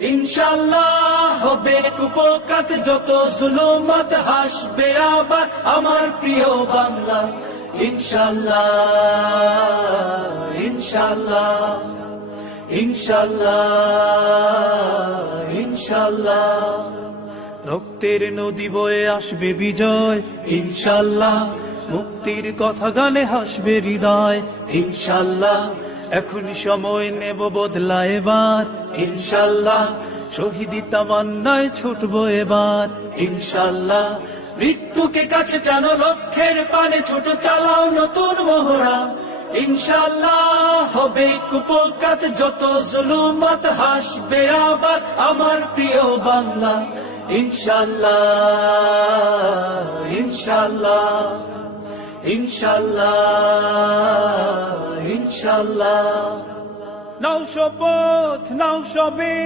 ইনশাআল্লাহ হবে কুপোকাত যত জুলুমাত, হাসবে আবার আমার প্রিয় বাংলা। ইনশাআল্লাহ ইনশাআল্লাহ ইনশাআল্লাহ ইনশাআল্লাহ। রক্তের নদী বয়ে আসবে বিজয় ইনশাআল্লাহ, মুক্তির কথা গানে হাসবে হৃদয় ইনশাআল্লাহ। এখনই সময় নেব বদলা এবার ইনশাআল্লাহ, শহীদি তামান্নায় ছুটবো এবার ইনশাআল্লাহ। মৃত্যুকে কাছে টানো, লক্ষ্যের পানে ছোট চালাও নতুন মহড়া। ইনশাআল্লাহ হবে কুপোকাত যত জুলুমাত, হাসবে আবার আমার প্রিয় বাংলা। ইনশাআল্লাহ ইনশাআল্লাহ ইনশাআল্লাহ ইনশাআল্লাহ। নাও শপথ নাও সবে